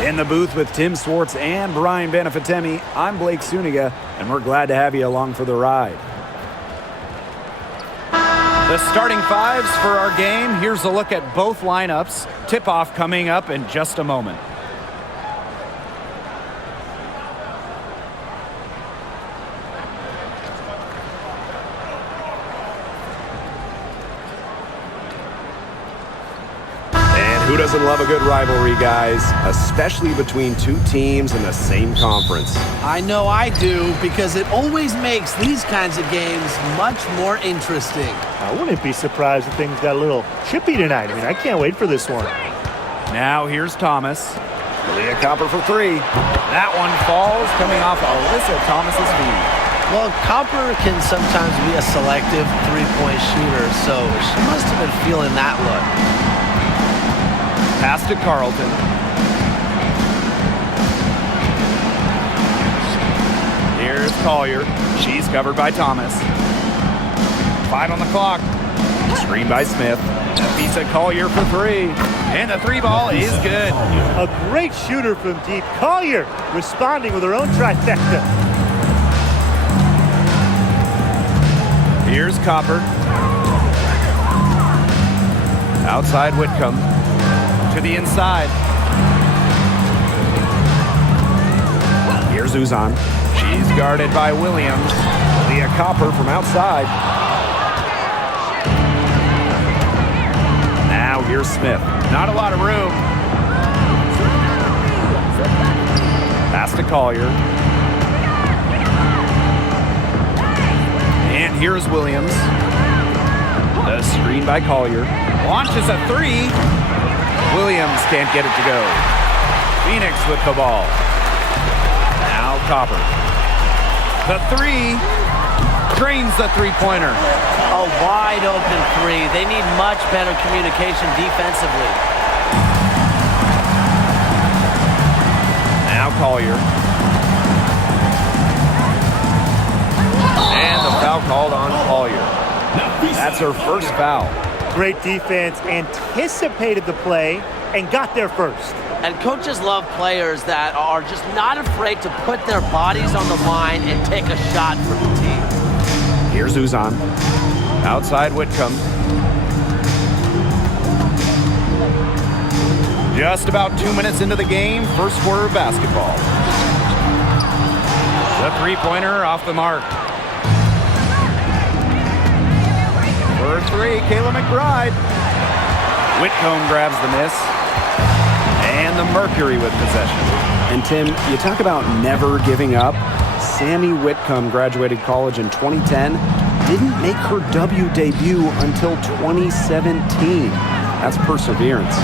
In the booth with Tim Swartz and Brian Benefitemi, I'm Blake Suniga, and we're glad to have you along for the ride. The starting fives for our game. Here's a look at both lineups. Tip-off coming up in just a moment. Who doesn't love a good rivalry, guys? Especially between two teams in the same conference. I know I do, because it always makes these kinds of games much more interesting. I wouldn't be surprised if things got a little chippy tonight. I mean, I can't wait for this one. Now here's Thomas. Leah Copper for three. That one falls, coming off Alyssa Thomas's feet. Well, Copper can sometimes be a selective three-point shooter, so she must have been feeling that look. Pass to Carlton. Here's Collier. She's covered by Thomas. 5 on the clock. Screen by Smith. Nafisa Collier for three. And the three ball is good. A great shooter from deep. Collier responding with her own trifecta. Here's Copper. Outside Whitcomb. To the inside. Here's Uzan. She's guarded by Williams. Leah Copper from outside. Now here's Smith. Not a lot of room. Pass to Collier. And here's Williams. The screen by Collier. Launches a three. Williams can't get it to go. Phoenix with the ball. Now Copper. The three. Drains the three-pointer. A wide open three. They need much better communication defensively. Now Collier. And the foul called on Collier. That's her first foul. Great defense, anticipated the play, and got there first. And coaches love players that are just not afraid to put their bodies on the line and take a shot for the team. Here's Uzan. Outside Whitcomb. Just about 2 minutes into the game, first quarter of basketball. The three-pointer off the mark. For three, Kayla McBride. Whitcomb grabs the miss. And the Mercury with possession. And Tim, you talk about never giving up. Sammy Whitcomb graduated college in 2010. Didn't make her W debut until 2017. That's perseverance.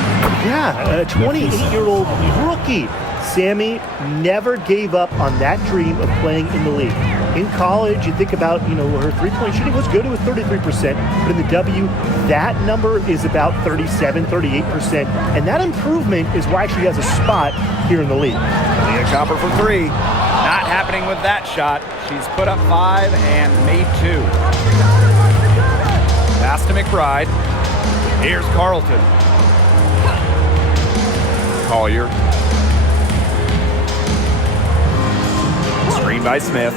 Yeah, a 28-year-old rookie. Sammy never gave up on that dream of playing in the league. In college, you think about, her three-point shooting was good. It was 33%. But in the W, that number is about 37, 38%. And that improvement is why she has a spot here in the league. Leah Copper for three. Not happening with that shot. She's put up 5 and made 2. Pass to McBride. Here's Carlton. Collier. Screen by Smith.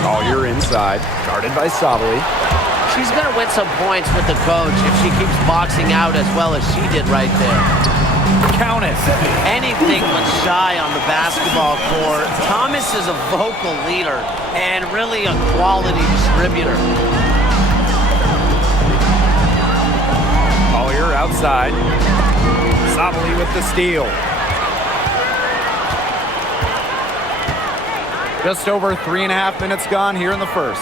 Collier inside. Guarded by Savali. She's going to win some points with the coach if she keeps boxing out as well as she did right there. Count it. Anything but shy on the basketball court. Thomas is a vocal leader and really a quality distributor. Collier outside. Savali with the steal. Just over 3.5 minutes gone here in the first.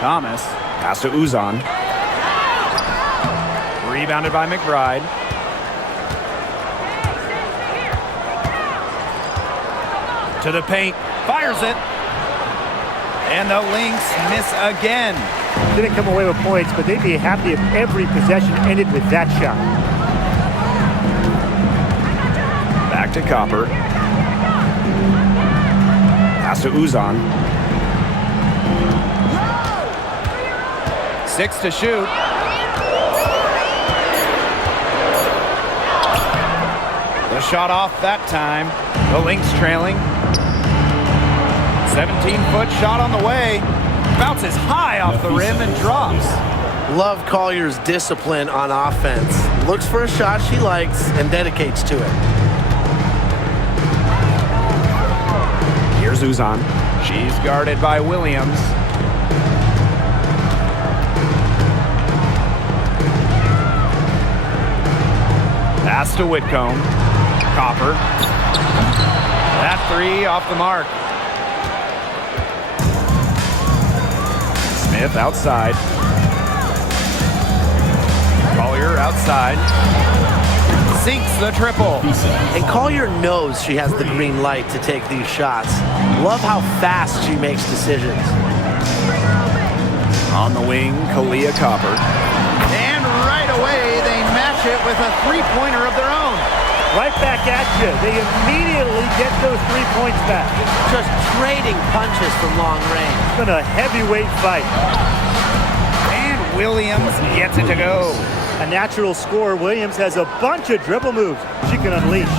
Thomas. Pass to Uzan. Rebounded by McBride. To the paint. Fires it. And the Lynx miss again. Didn't come away with points, but they'd be happy if every possession ended with that shot. Back to Copper. Pass to Uzan. 6 to shoot. The shot off that time. The Lynx trailing. 17-foot shot on the way. Bounces high off the rim and drops. Love Collier's discipline on offense. Looks for a shot she likes and dedicates to it. Here's Uzan. She's guarded by Williams. Pass to Whitcomb. Copper. That three off the mark. Smith outside. Collier outside. Sinks the triple. And Collier knows she has the green light to take these shots. Love how fast she makes decisions. On the wing, Kalia Copper. And right away, they match it with a three-pointer of their own. Right back at you. They immediately get those 3 points back. Just trading punches from long range. It's been a heavyweight fight. And Williams gets it to go. A natural scorer, Williams has a bunch of dribble moves she can unleash.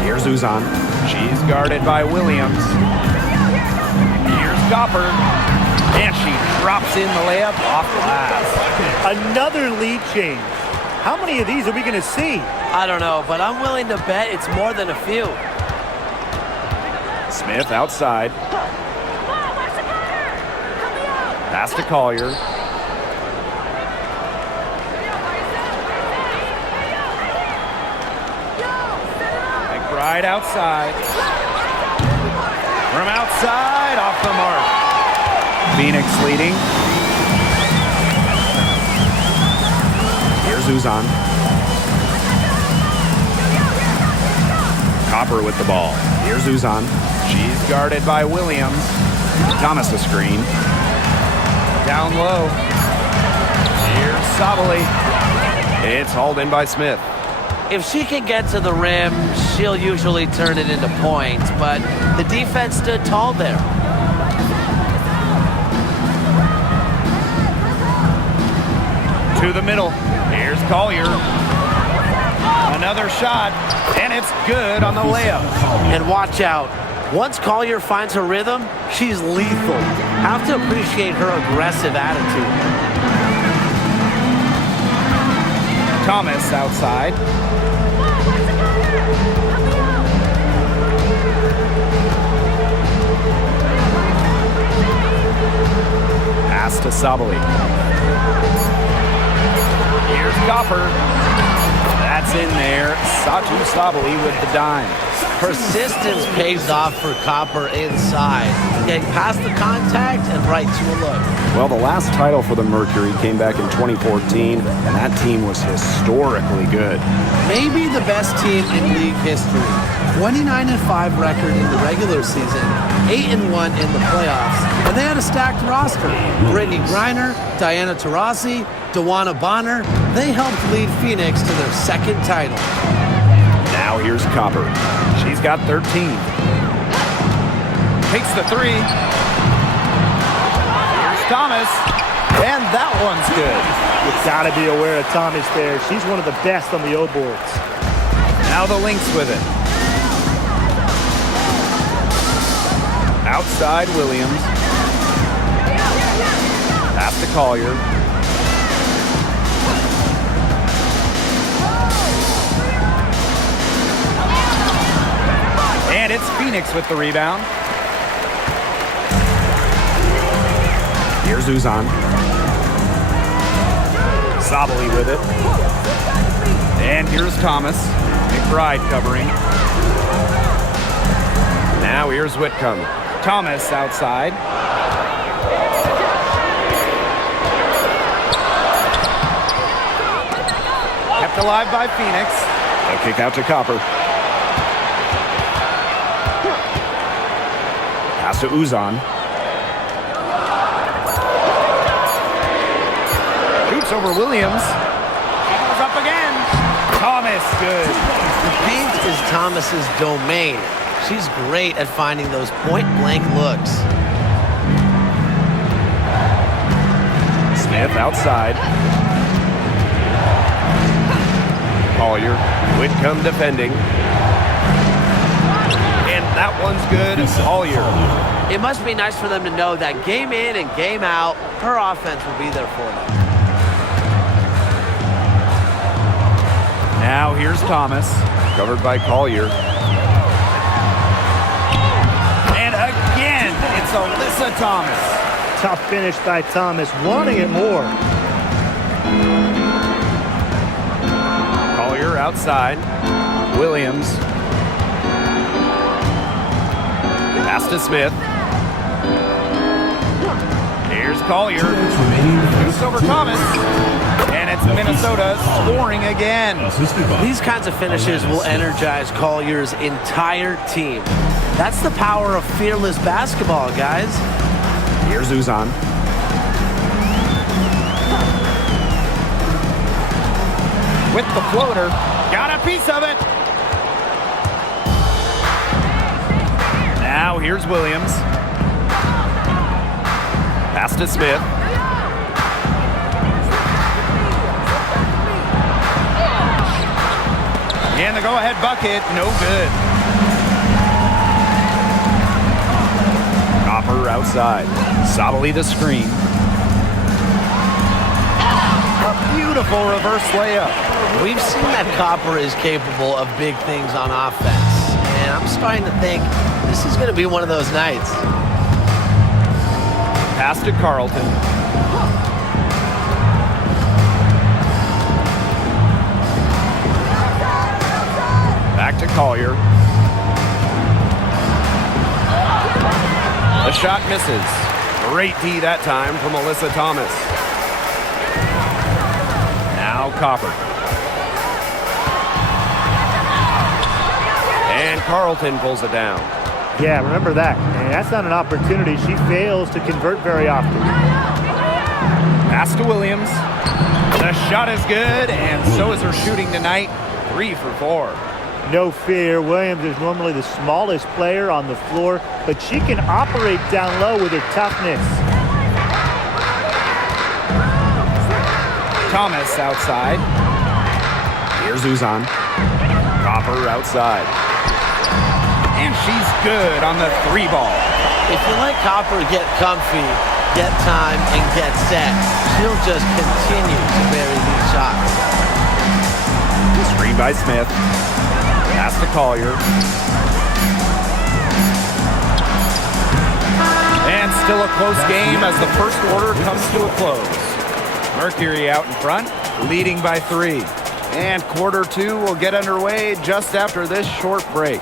Here's Uzan. She's guarded by Williams. Here's Copper. And she drops in the layup off glass. Another lead change. How many of these are we going to see? I don't know, but I'm willing to bet it's more than a few. Smith outside. Pass to Collier. McBride outside. From outside, off the mark. Phoenix leading. Here's Uzan. Copper with the ball. Here's Uzan. She's guarded by Williams. Thomas a screen. Down low. Here's Sabali. It's hauled in by Smith. If she can get to the rim, she'll usually turn it into points, but the defense stood tall there. To the middle. Here's Collier. Another shot, and it's good on the layup. And watch out. Once Collier finds her rhythm, she's lethal. Have to appreciate her aggressive attitude. Thomas outside. Pass to Sabali. Here's Copper. That's in there. Satu Sabali with the dime. Persistence pays off for Copper inside. Getting past the contact and right to a look. Well, the last title for the Mercury came back in 2014, and that team was historically good. Maybe the best team in league history. 29-5 record in the regular season, 8-1 in the playoffs, and they had a stacked roster. Brittany Griner, Diana Taurasi, Dewana Bonner, they helped lead Phoenix to their second title. Now here's Copper. She's got 13. Takes the three. Here's Thomas, and that one's good. You've got to be aware of Thomas there. She's one of the best on the O boards. Now the Lynx with it. Outside Williams. Pass to Collier. And it's Phoenix with the rebound. Here's Uzan. Sabali with it. And here's Thomas. McBride covering. Now here's Whitcomb. Thomas outside. Kept alive by Phoenix. A kick out to Copper. Pass to Uzan. Shoots over Williams. Goes up again. Thomas, good. The paint is Thomas's domain. She's great at finding those point-blank looks. Smith outside. Collier. Whitcomb defending. And that one's good. Collier. It must be nice for them to know that game in and game out, her offense will be there for them. Now here's Thomas, covered by Collier. And again, it's Alyssa Thomas. Tough finish by Thomas, wanting it more. Collier outside. Williams. Pass to Smith. Here's Collier. Shoots over Thomas. And it's Minnesota scoring again. These kinds of finishes will energize Collier's entire team. That's the power of fearless basketball, guys. Here's Uzan. With the floater. Got a piece of it. Now here's Williams. Pass to Smith. And the go-ahead bucket, no good. Copper outside. Solidly the screen. A beautiful reverse layup. We've seen that Copper is capable of big things on offense, and I'm starting to think this is going to be one of those nights. Pass to Carlton. Back to Collier. The shot misses. Great D that time from Alyssa Thomas. Now Copper. And Carlton pulls it down. Yeah, remember that. And that's not an opportunity she fails to convert very often. Pass to Williams. The shot is good, and so is her shooting tonight. 3 for 4. No fear, Williams is normally the smallest player on the floor, but she can operate down low with her toughness. Thomas outside. Here's Uzan. Copper outside. And she's good on the 3 ball. If you let Copper get comfy, get time, and get set, she'll just continue to bury these shots. Screen by Smith. Pass to Collier. And still a close game as the first quarter comes to a close. Mercury out in front, leading by 3. And quarter 2 will get underway just after this short break.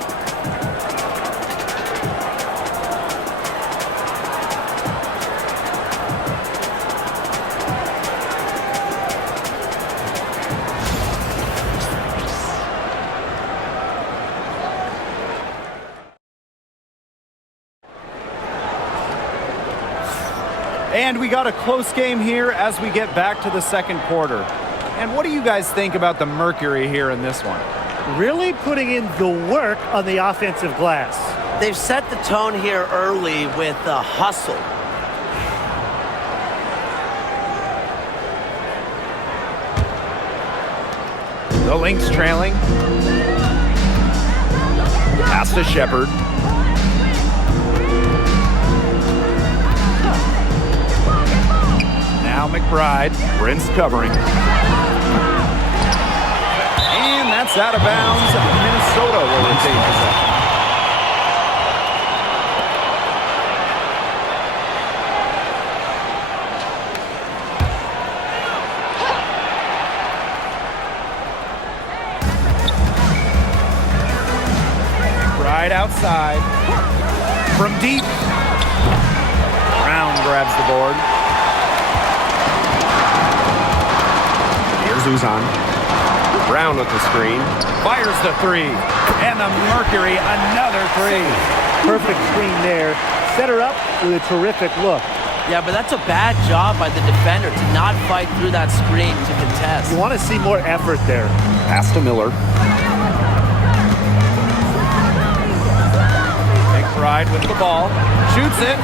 And we got a close game here as we get back to the second quarter. And what do you guys think about the Mercury here in this one? Really putting in the work on the offensive glass. They've set the tone here early with the hustle. The Lynx trailing. Pass to Shepard. Now McBride. Brent's covering. And that's out of bounds. Minnesota will retain possession. McBride outside. From deep. Brown grabs the board. Uzan. Brown with the screen. Fires the 3. And the Mercury, another 3. Perfect screen there. Set her up with a terrific look. Yeah, but that's a bad job by the defender to not fight through that screen to contest. You want to see more effort there. Pass to Miller. McBride with the ball. Shoots it.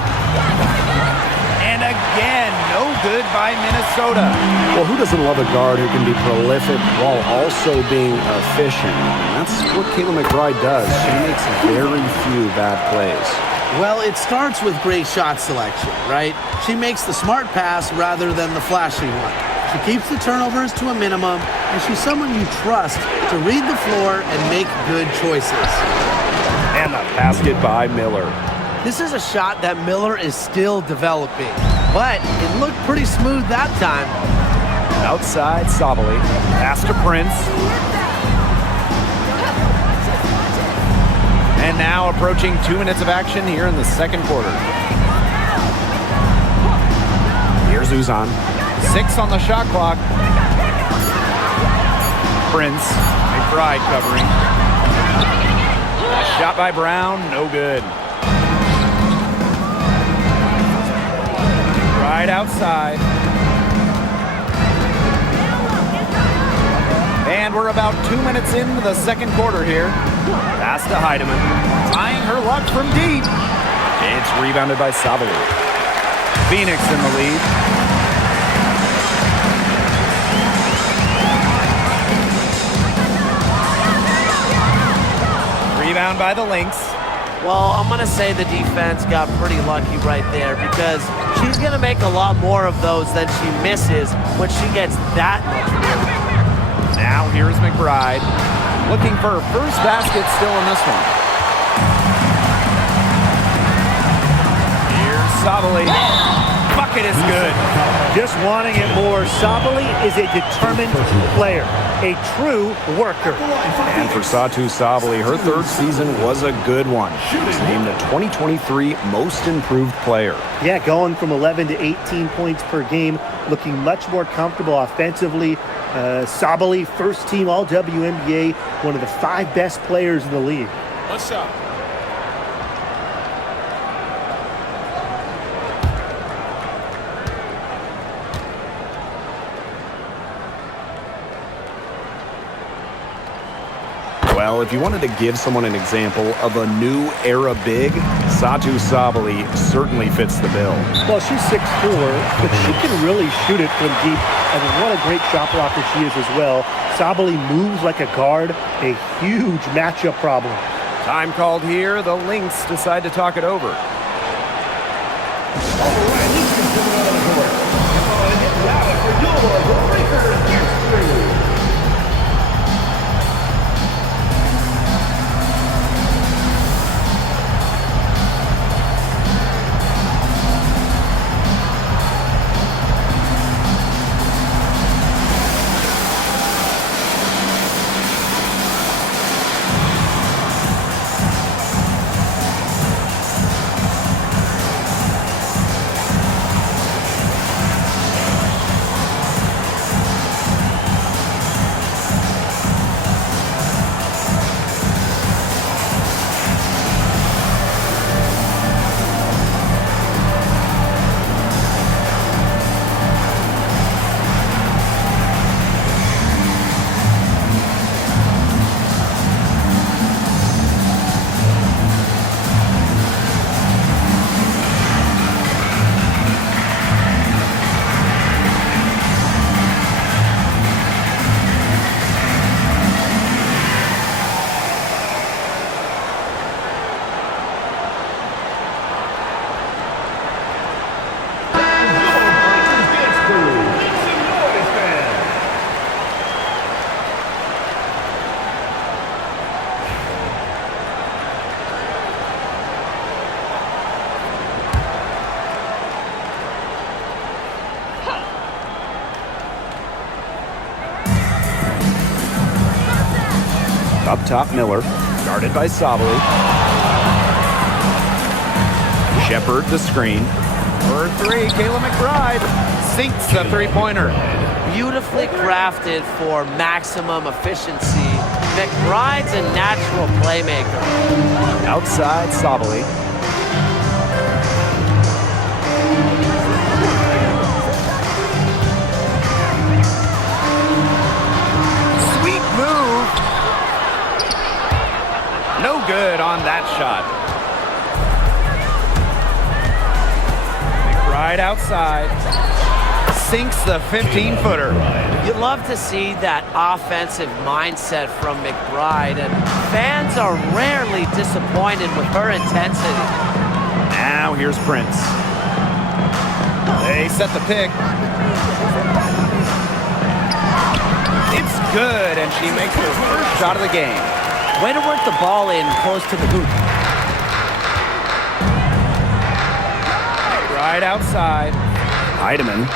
And again, no good by Minnesota. Well, who doesn't love a guard who can be prolific while also being efficient? That's what Kayla McBride does. She makes very few bad plays. Well, it starts with great shot selection, right? She makes the smart pass rather than the flashy one. She keeps the turnovers to a minimum, and she's someone you trust to read the floor and make good choices. And the basket by Miller. This is a shot that Miller is still developing, but it looked pretty smooth that time. Outside, Sabali. Pass to Prince. And now approaching 2 minutes of action here in the second quarter. Here's Uzan. 6 on the shot clock. Prince. McBride covering. A shot by Brown. No good. Right outside. And we're about 2 minutes into the second quarter here. Pass to Heidemann. Tying her luck from deep. It's rebounded by Sabali. Phoenix in the lead. Rebound by the Lynx. Well, I'm going to say the defense got pretty lucky right there because she's going to make a lot more of those than she misses when she gets that much. Now here's McBride. Looking for her first basket still in this one. Here's Sabali. Bucket is good. Just wanting it more. Sabali is a determined player, a true worker. And for Satu Sabali, her third season was a good one. She's named the 2023 Most Improved Player. Yeah, going from 11 to 18 points per game, looking much more comfortable offensively. Sabali, first team all WNBA, one of the 5 best players in the league. What's up? Well, if you wanted to give someone an example of a new era big, Satu Sabali certainly fits the bill. Well, she's 6'4", but she can really shoot it from deep. And what a great shot blocker she is as well. Sabali moves like a guard, a huge matchup problem. Time called here. The Lynx decide to talk it over. Up top, Miller. Guarded by Sabali. Shepard the screen. For 3, Kayla McBride sinks the three-pointer. Beautifully crafted for maximum efficiency. McBride's a natural playmaker. Outside, Sabali. Sweet move. No good on that shot. McBride outside. sinks the 15-footer. You love to see that offensive mindset from McBride, and fans are rarely disappointed with her intensity. Now here's Prince. They set the pick. It's good, and she makes her first shot of the game. Way to work the ball in close to the hoop. Right outside. Heidemann.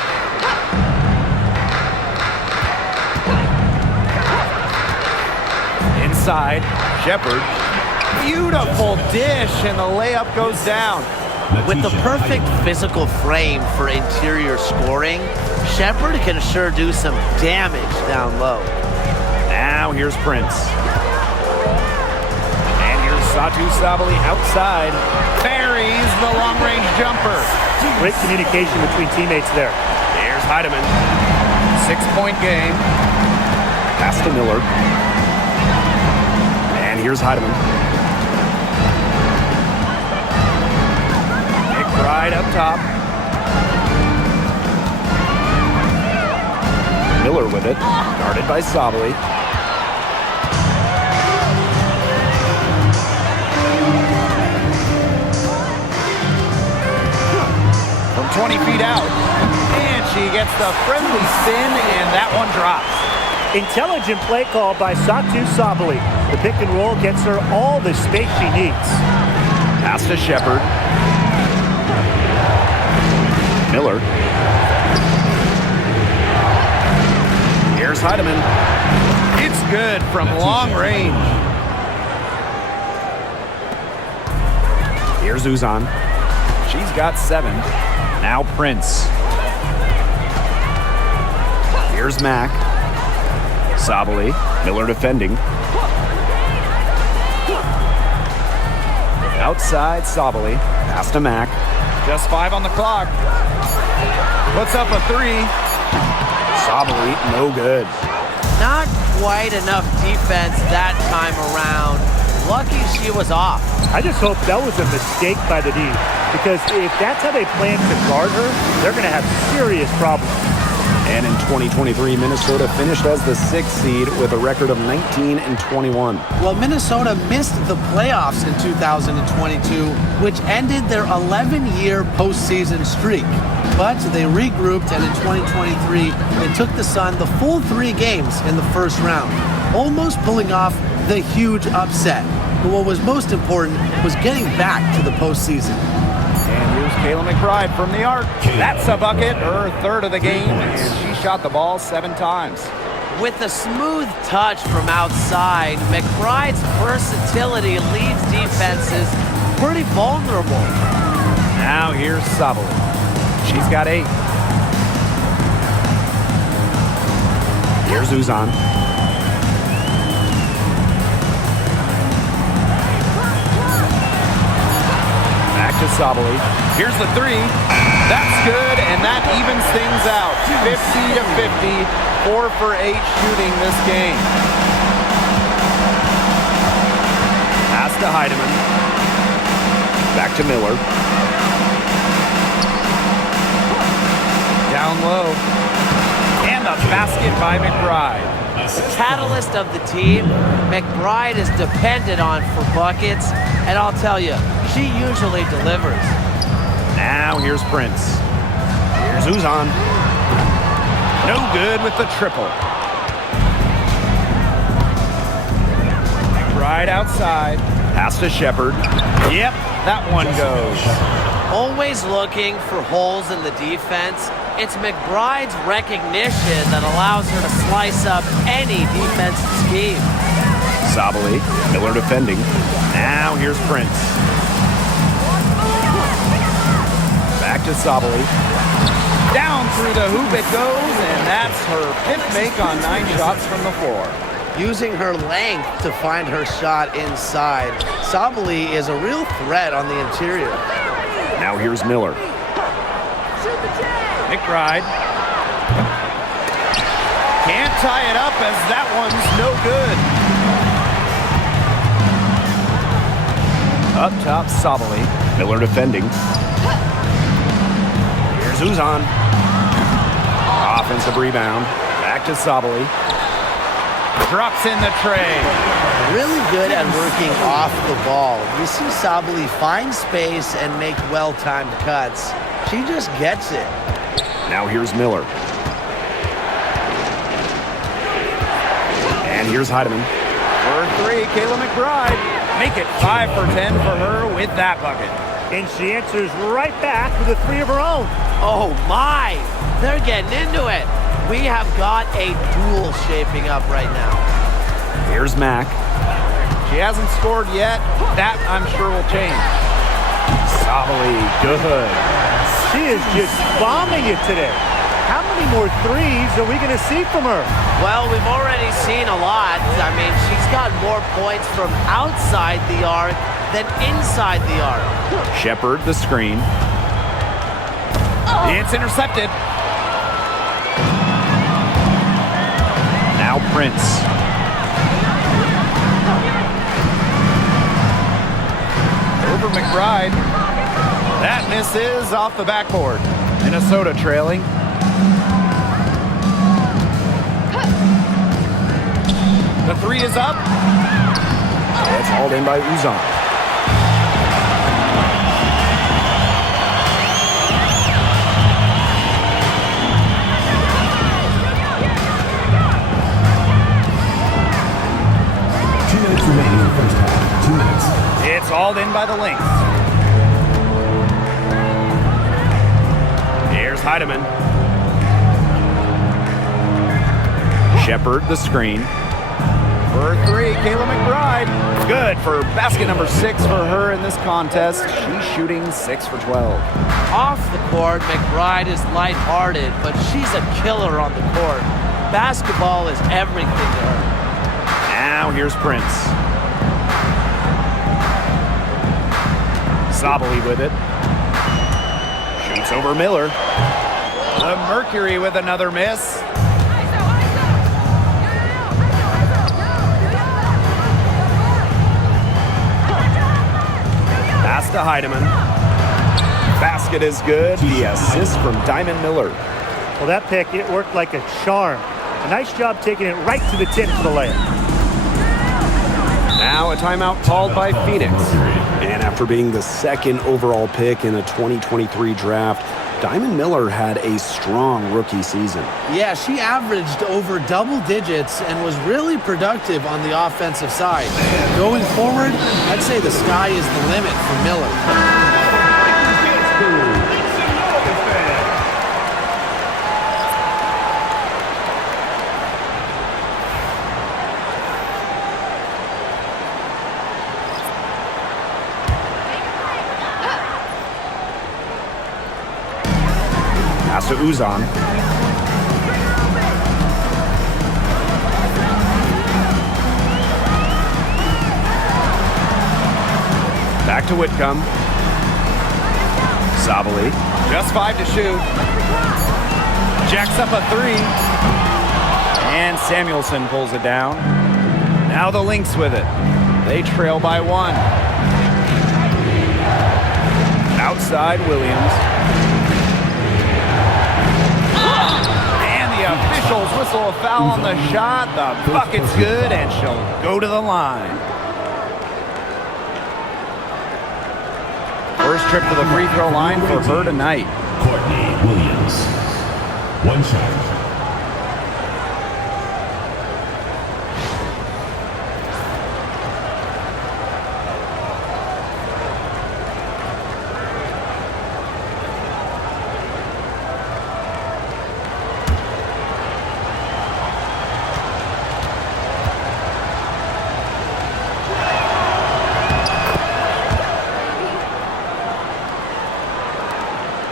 Inside. Shepard. Beautiful dish, and the layup goes down. With the perfect physical frame for interior scoring, Shepard can sure do some damage down low. Now here's Prince. And here's Satu Sabali outside. Buries the long-range jumper. Great communication between teammates there. Here's Heidemann. 6-point game. Pass to Miller. And here's Heidemann. McBride up top. Miller with it. Guarded by Sabali. From 20 feet out. And she gets the friendly spin, and that one drops. Intelligent play call by Satu Sabali. The pick and roll gets her all the space she needs. Pass to Shepard. Miller. Here's Heidemann. It's good from long range. Here's Uzan. She's got 7. Now Prince. Here's Mack. Sabali. Miller defending. Outside Sabali. Pass to Mack. Just 5 on the clock. Puts up a 3. Sabali, no good. Not quite enough defense that time around. Lucky she was off. I just hope that was a mistake by the D, because if that's how they plan to guard her, they're going to have serious problems. And in 2023, Minnesota finished as the 6th seed with a record of 19-21. Well, Minnesota missed the playoffs in 2022, which ended their 11-year postseason streak. But they regrouped, and in 2023, they took the Sun the full 3 games in the first round, almost pulling off the huge upset. But what was most important was getting back to the postseason. And here's Kayla McBride from the arc. That's a bucket, her 3rd of the game, and she shot the ball 7 times. With a smooth touch from outside, McBride's versatility leaves defenses pretty vulnerable. Now here's Sabali. She's got 8. Here's Uzan. Back to Sabali. Here's the 3. That's good, and that evens things out. 50-50, 4 for 8 shooting this game. Pass to Heidemann. Back to Miller. Down low. And the basket by McBride. The catalyst of the team, McBride is dependent on for buckets, and I'll tell you, she usually delivers. Now here's Prince. Here's Uzan. No good with the triple. McBride outside. Pass to Shepard. Yep, that one goes. Always looking for holes in the defense, it's McBride's recognition that allows her to slice up any defensive scheme. Sabali, Miller defending. Now here's Prince. Back to Sabali. Down through the hoop it goes, and that's her 5th make on 9 shots from the floor. Using her length to find her shot inside, Sabali is a real threat on the interior. Now here's Miller. McBride. Can't tie it up as that one's no good. Up top, Sabali. Miller defending. Here's Uzan. Offensive rebound. Back to Sabali. Drops in the tray. Really good at working off the ball. You see Sabali find space and make well-timed cuts. She just gets it. Now here's Miller. And here's Heidemann. For three, Kayla McBride. Make it 5 for 10 for her with that bucket. And she answers right back with a 3 of her own. Oh my! They're getting into it. We have got a duel shaping up right now. Here's Mack. She hasn't scored yet. That, I'm sure, will change. Sabali, good. She is just bombing it today. How many more threes are we going to see from her? Well, we've already seen a lot. I mean, she's got more points from outside the arc than inside the arc. Shepard, the screen. It's intercepted. Now Prince. Over McBride. That misses off the backboard. Minnesota trailing. The 3 is up. It's hauled in by Uzan. Remaining in the first half. 2 minutes. It's hauled in by the Lynx. Here's Heidemann. Shepard, the screen. For 3, Kayla McBride. Good for basket number 6 for her in this contest. She's shooting 6 for 12. Off the court, McBride is lighthearted, but she's a killer on the court. Basketball is everything to her. Now here's Prince. Sabali with it. Shoots over Miller. The Mercury with another miss. Pass to Heidemann. Basket is good. The assist from Diamond Miller. Well, that pick, it worked like a charm. A nice job taking it right to the tip for the layup. Now a timeout called by Phoenix. And after being the second overall pick in the 2023 draft, Diamond Miller had a strong rookie season. Yeah, she averaged over double digits and was really productive on the offensive side. Going forward, I'd say the sky is the limit for Miller. Pass to Uzan. Back to Whitcomb. Sabali. Just 5 to shoot. Jacks up a 3. And Samuelson pulls it down. Now the Lynx with it. They trail by 1. Outside Williams. Officials whistle a foul on the shot. The bucket's good, and she'll go to the line. First trip to the free throw line for her tonight. Courtney Williams. 1 shot.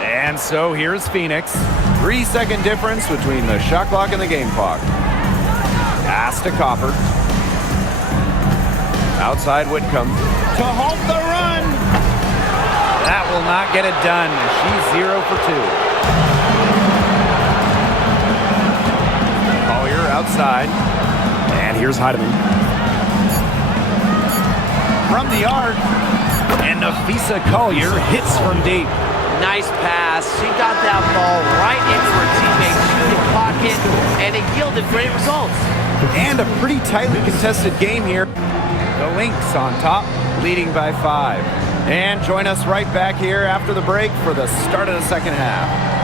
And so here's Phoenix. 3-second difference between the shot clock and the game clock. Pass to Copper. Outside Whitcomb. To halt the run. That will not get it done. She's 0 for 2. Collier outside. And here's Heidemann. From the arc. And Nafisa Collier hits from deep. Nice pass. She got that ball right into her teammate's shooting pocket, and it yielded great results. And a pretty tightly contested game here. The Lynx on top, leading by 5. And join us right back here after the break for the start of the second half.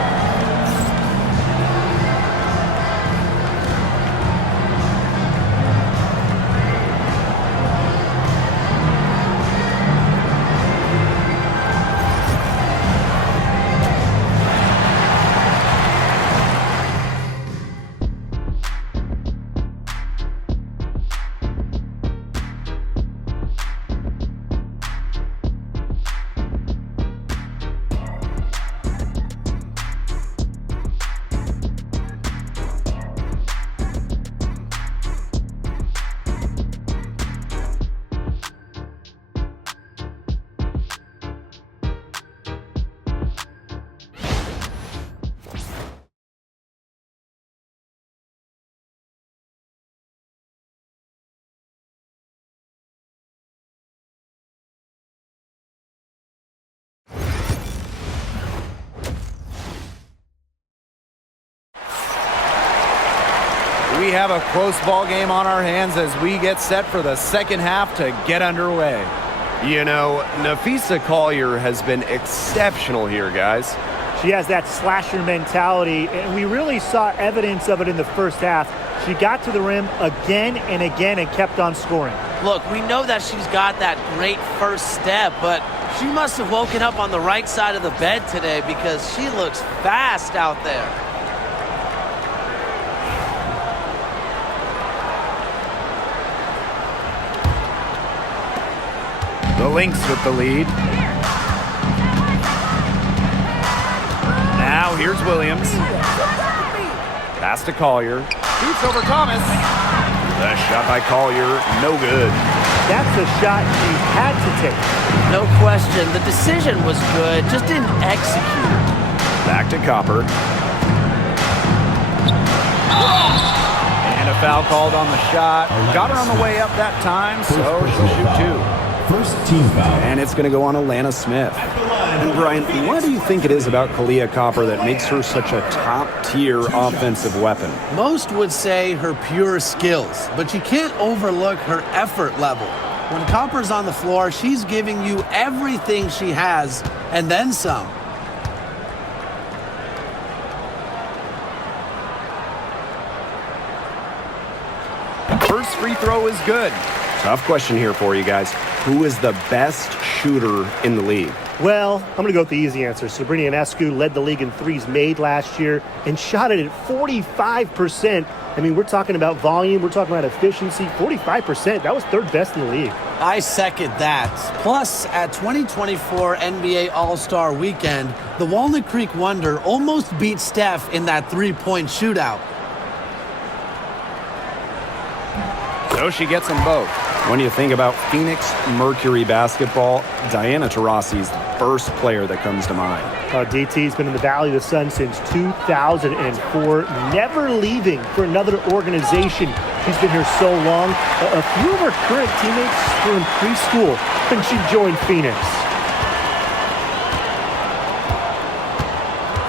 We have a close ball game on our hands as we get set for the second half to get underway. You know, Nafisa Collier has been exceptional here, guys. She has that slasher mentality, and we really saw evidence of it in the first half. She got to the rim again and again and kept on scoring. Look, we know that she's got that great first step, but she must have woken up on the right side of the bed today because she looks fast out there. The Lynx with the lead. Now here's Williams. Pass to Collier. Shoots over Thomas. The shot by Collier, no good. That's a shot she had to take. No question. The decision was good, just didn't execute. Back to Copper. And a foul called on the shot. Got her on the way up that time, so she'll shoot 2. First team foul. And it's going to go on Alana Smith. And Brian, what do you think it is about Kalia Copper that makes her such a top-tier offensive weapon? Most would say her pure skills, but you can't overlook her effort level. When Copper's on the floor, she's giving you everything she has and then some. First free throw is good. Tough question here for you guys. Who is the best shooter in the league? Well, I'm going to go with the easy answer. Sabrina Ionescu led the league in threes made last year and shot it at 45%. I mean, we're talking about volume. We're talking about efficiency. 45%. That was third best in the league. I second that. Plus, at 2024 NBA All-Star Weekend, the Walnut Creek Wonder almost beat Steph in that three-point shootout. So she gets them both. When you think about Phoenix Mercury basketball, Diana Taurasi's the first player that comes to mind. DT's been in the Valley of the Sun since 2004, never leaving for another organization. She's been here so long. A few of her current teammates were in preschool when she joined Phoenix.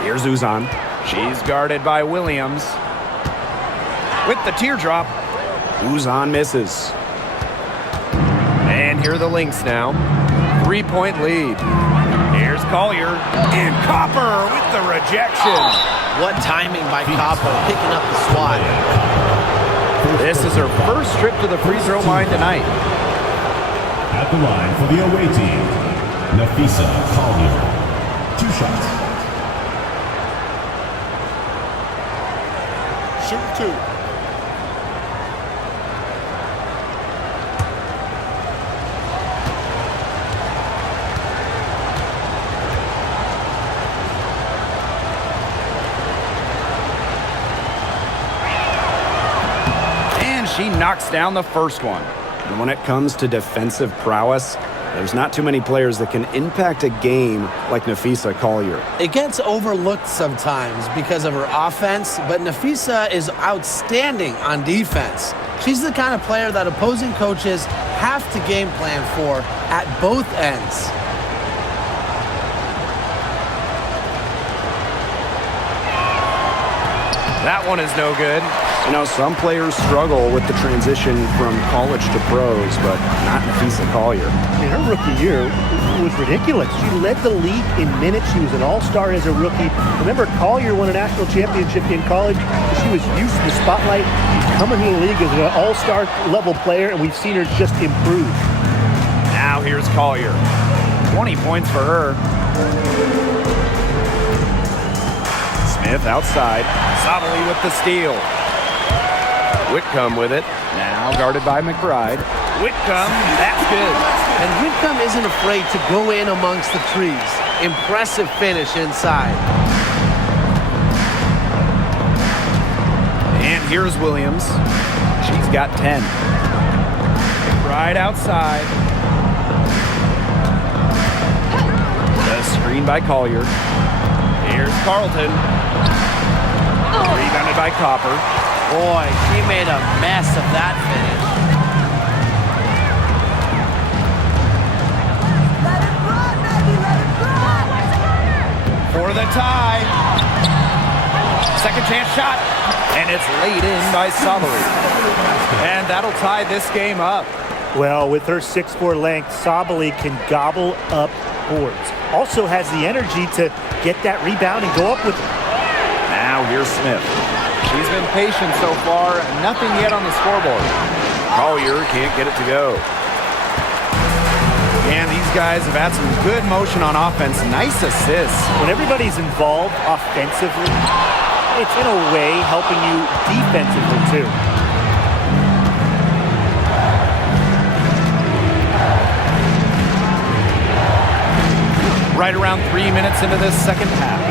Here's Uzan. She's guarded by Williams. With the teardrop. Uzan misses. And here are the Lynx now. 3-point lead. Here's Collier. And Copper with the rejection. What timing by Copper picking up the swat. This is her first trip to the free throw line tonight. At the line for the away team, Nafisa Collier. 2 shots. Shoot 2. She knocks down the first one. And when it comes to defensive prowess, there's not too many players that can impact a game like Nafisa Collier. It gets overlooked sometimes because of her offense, but Nafisa is outstanding on defense. She's the kind of player that opposing coaches have to game plan for at both ends. That one is no good. You know, some players struggle with the transition from college to pros, but not Nafisa Collier. I mean, her rookie year was ridiculous. She led the league in minutes. She was an all-star as a rookie. Remember, Collier won a national championship in college. She was used to the spotlight. She's coming to the league as an all-star level player, and we've seen her just improve. Now here's Collier. 20 points for her. Smith outside. Sabali with the steal. Whitcomb with it. Now guarded by McBride. Whitcomb, that's good. And Whitcomb isn't afraid to go in amongst the trees. Impressive finish inside. And here's Williams. She's got 10. McBride outside. The screen by Collier. Here's Carlton. Rebounded by Copper. Boy, she made a mess of that finish. For the tie. Second chance shot. And it's laid in by Sabali. And that'll tie this game up. Well, with her 6'4" length, Sabali can gobble up boards. Also has the energy to get that rebound and go up with it. Now here's Smith. She's been patient so far. Nothing yet on the scoreboard. Collier can't get it to go. And these guys have had some good motion on offense. Nice assists. When everybody's involved offensively, it's in a way helping you defensively too. Right around 3 minutes into this second half.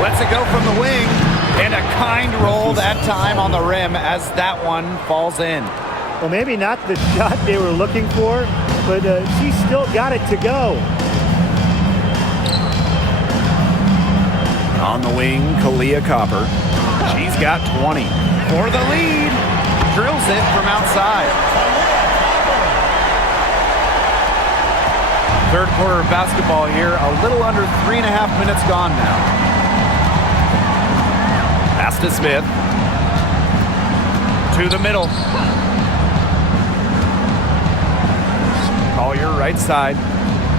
Lets it go from the wing. And a kind roll that time on the rim as that one falls in. Well, maybe not the shot they were looking for, but she still got it to go. On the wing, Kalia Copper. She's got 20. For the lead. Drills it from outside. Third quarter of basketball here. A little under 3.5 minutes gone now. Pass to Smith. To the middle. Collier right side.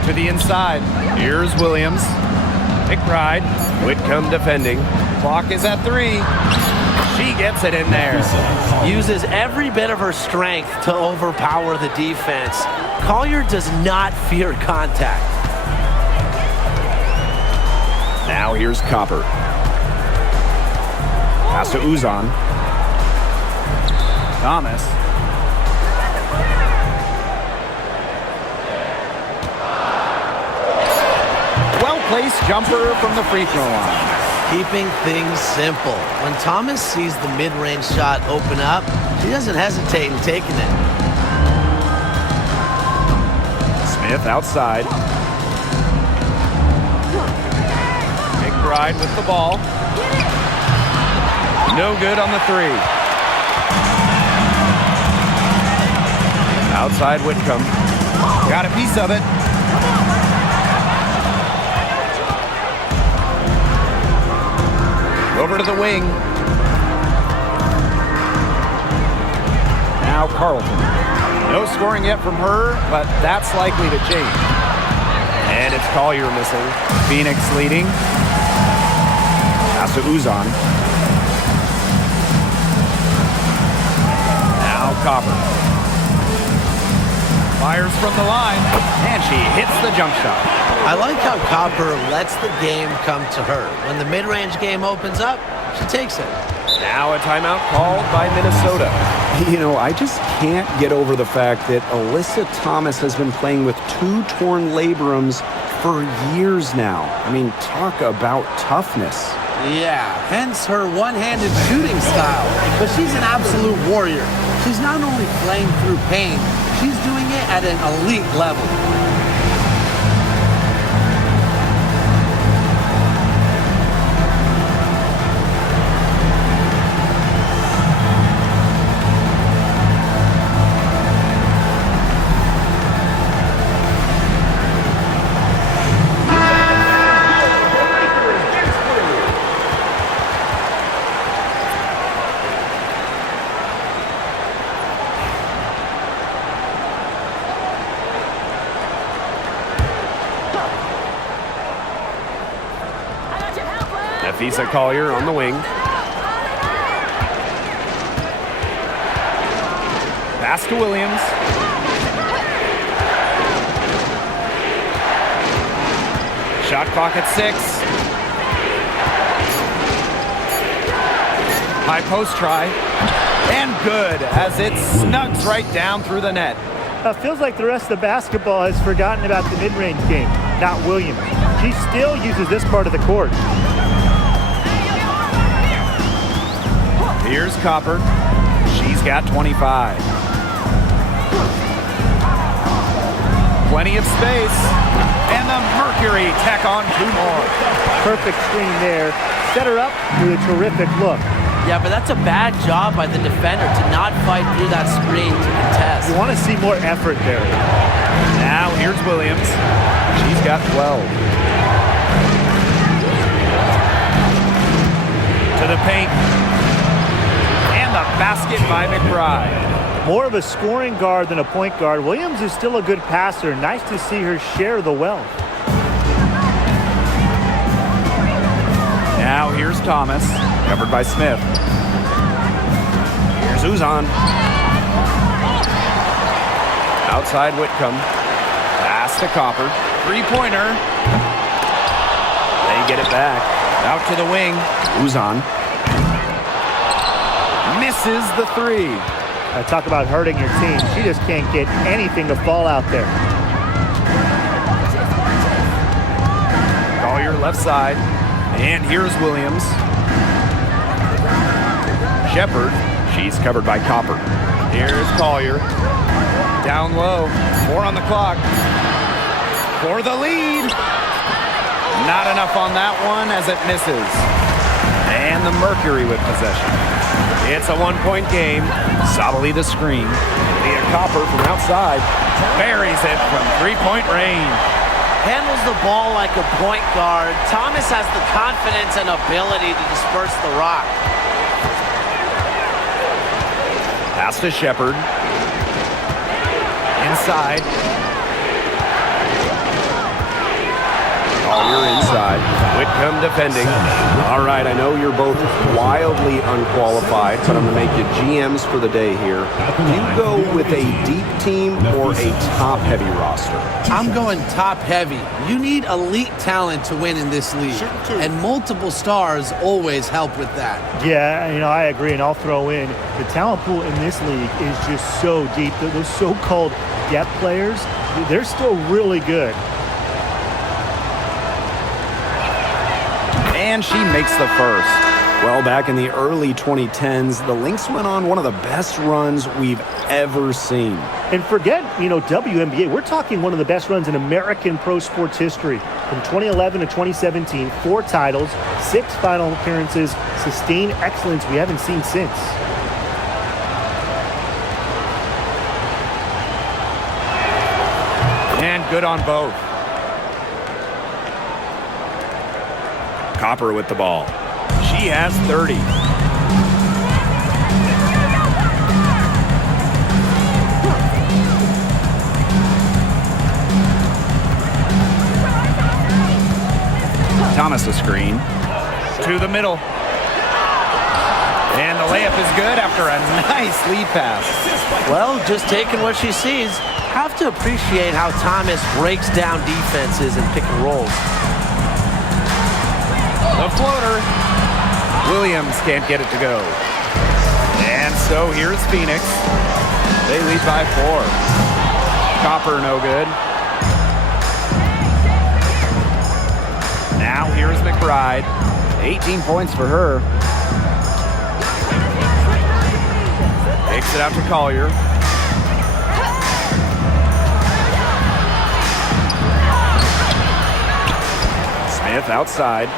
To the inside. Here's Williams. McBride. Whitcomb defending. Clock is at 3. She gets it in there. Uses every bit of her strength to overpower the defense. Collier does not fear contact. Now here's Copper. Pass to Uzan. Thomas. Well-placed jumper from the free throw line. Keeping things simple. When Thomas sees the mid-range shot open up, she doesn't hesitate in taking it. Smith outside. McBride with the ball. No good on the 3. Outside Whitcomb. Got a piece of it. Over to the wing. Now Carlton. No scoring yet from her, but that's likely to change. And it's Collier missing. Phoenix leading. Pass to Uzan. Now Copper. Fires from the line, and she hits the jump shot. I like how Copper lets the game come to her. When the mid-range game opens up, she takes it. Now a timeout called by Minnesota. You know, I just can't get over the fact that Alyssa Thomas has been playing with 2 torn labrums for years now. I mean, talk about toughness. Yeah, hence her one-handed shooting style. But she's an absolute warrior. She's not only playing through pain, she's doing it at an elite level. Nafisa Collier on the wing. Pass to Williams. Shot clock at 6. High post try. And good as it snugs right down through the net. Feels like the rest of the basketball has forgotten about the mid-range game, not Williams. She still uses this part of the court. Here's Copper. She's got 25. Plenty of space. And the Mercury tack on 2 more. Perfect screen there. Set her up with a terrific look. Yeah, but that's a bad job by the defender to not fight through that screen to contest. You want to see more effort there. Now here's Williams. She's got 12. To the paint. And the basket by McBride. More of a scoring guard than a point guard. Williams is still a good passer. Nice to see her share the wealth. Now here's Thomas, covered by Smith. Here's Uzan. Outside Whitcomb. Pass to Copper. 3-pointer. They get it back. Out to the wing. Uzan. Misses the 3. Talk about hurting your team. She just can't get anything to fall out there. Collier left side. And here's Williams. Shepard. She's covered by Copper. Here's Collier. Down low. 4 on the clock. For the lead. Not enough on that one as it misses. And the Mercury with possession. It's a 1-point game. Sabali the screen. Leah Copper from outside. Buries it from 3-point range. Handles the ball like a point guard. Thomas has the confidence and ability to disperse the rock. Pass to Shepard. Inside. Collier inside. Whitcomb defending. All right, I know you're both wildly unqualified, but I'm going to make you GMs for the day here. Do you go with a deep team or a top-heavy roster? I'm going top-heavy. You need elite talent to win in this league, and multiple stars always help with that. Yeah, I agree, and I'll throw in the talent pool in this league is just so deep. Those so-called depth players, they're still really good. And she makes the first. Well, back in the early 2010s, the Lynx went on one of the best runs we've ever seen. And forget, WNBA. We're talking one of the best runs in American pro sports history. From 2011 to 2017, 4 titles, 6 final appearances, sustained excellence we haven't seen since. And good on both. Copper with the ball. She has 30. Thomas a screen. To the middle. And the layup is good after a nice lead pass. Well, just taking what she sees. Have to appreciate how Thomas breaks down defenses and pick and rolls. The floater. Williams can't get it to go. And so here's Phoenix. They lead by 4. Copper no good. Now here's McBride. 18 points for her. Takes it out to Collier. Smith outside.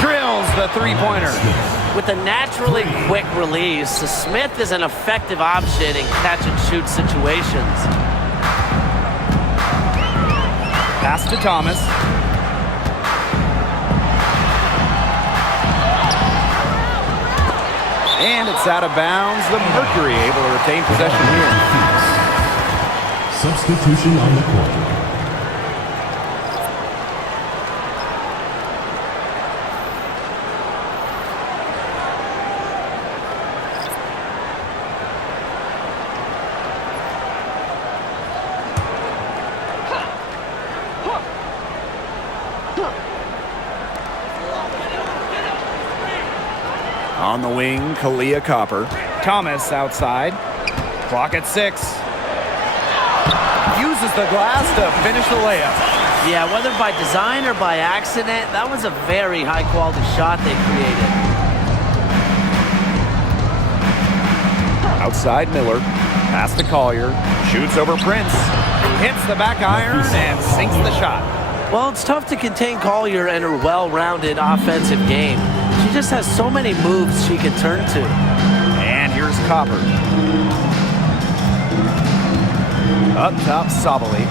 Drills the 3-pointer. With a naturally quick release, Smith is an effective option in catch-and-shoot situations. Pass to Thomas. And it's out of bounds. The Mercury able to retain possession here. Substitution on the court. On the wing, Kalia Copper. Thomas outside. Clock at 6. Uses the glass to finish the layup. Yeah, whether by design or by accident, that was a very high-quality shot they created. Outside Miller. Pass to Collier. Shoots over Prince. Hits the back iron and sinks the shot. Well, it's tough to contain Collier and her well-rounded offensive game. She just has so many moves she can turn to. And here's Copper. Up top, Sabali.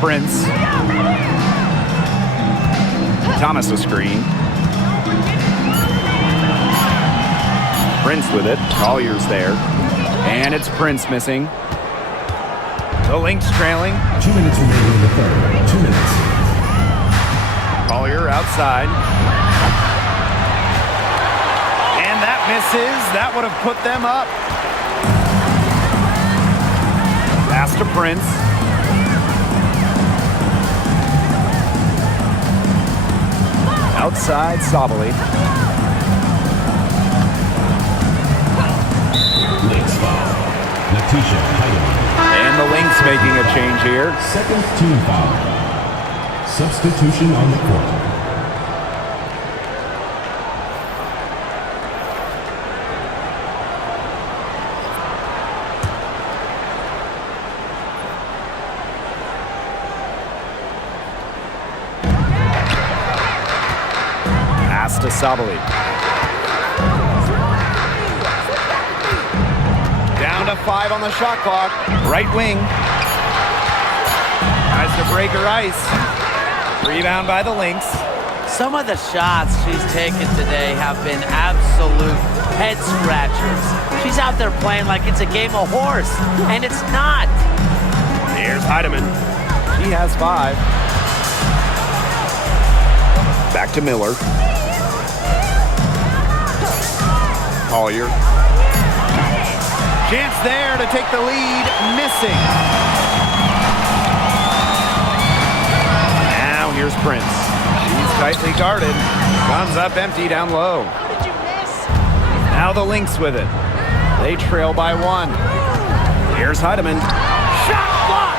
Prince. Thomas a screen. Prince with it. Collier's there. And it's Prince missing. The Lynx trailing. 2 minutes remaining in the third. 2 minutes. Collier outside. And that misses. That would have put them up. Pass to Prince. Outside, Sabali. Lynx foul. Natisha Heidemann. And the Lynx making a change here. Second team foul. Substitution on the court. Pass to Sabali. Down to 5 on the shot clock. Right wing. Tries to break her ice. Rebound by the Lynx. Some of the shots she's taken today have been absolute head scratchers. She's out there playing like it's a game of horse, and it's not. Here's Heidemann. She has 5. Back to Miller. Collier. Chance there to take the lead. Missing. Now here's Prince. She's tightly guarded. Comes up empty down low. Now the Lynx with it. They trail by 1. Here's Heidemann. Shot blocked!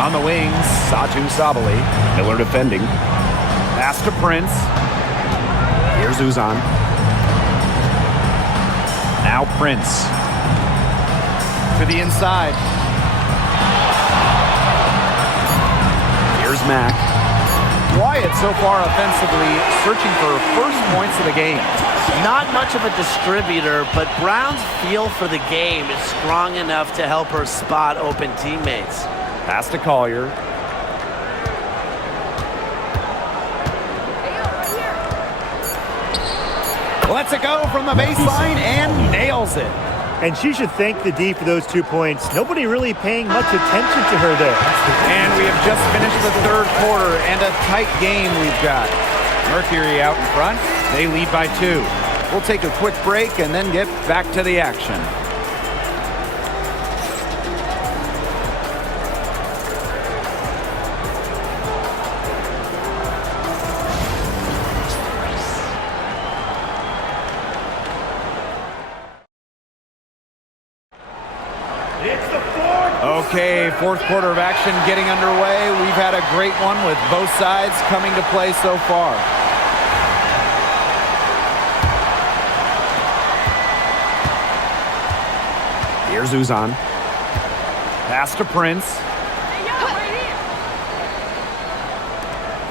On the wings, Satu Sabali. Miller defending. Pass to Prince. Here's Uzan. Now Prince. To the inside. Here's Mack. Wyatt so far offensively searching for first points of the game. Not much of a distributor, but Brown's feel for the game is strong enough to help her spot open teammates. Pass to Collier. Lets it go from the baseline and nails it. And she should thank the D for those 2 points. Nobody really paying much attention to her there. And we have just finished the third quarter and a tight game we've got. Mercury out in front. They lead by 2. We'll take a quick break and then get back to the action. Okay, fourth quarter of action getting underway. We've had a great one with both sides coming to play so far. Here's Uzan. Pass to Prince.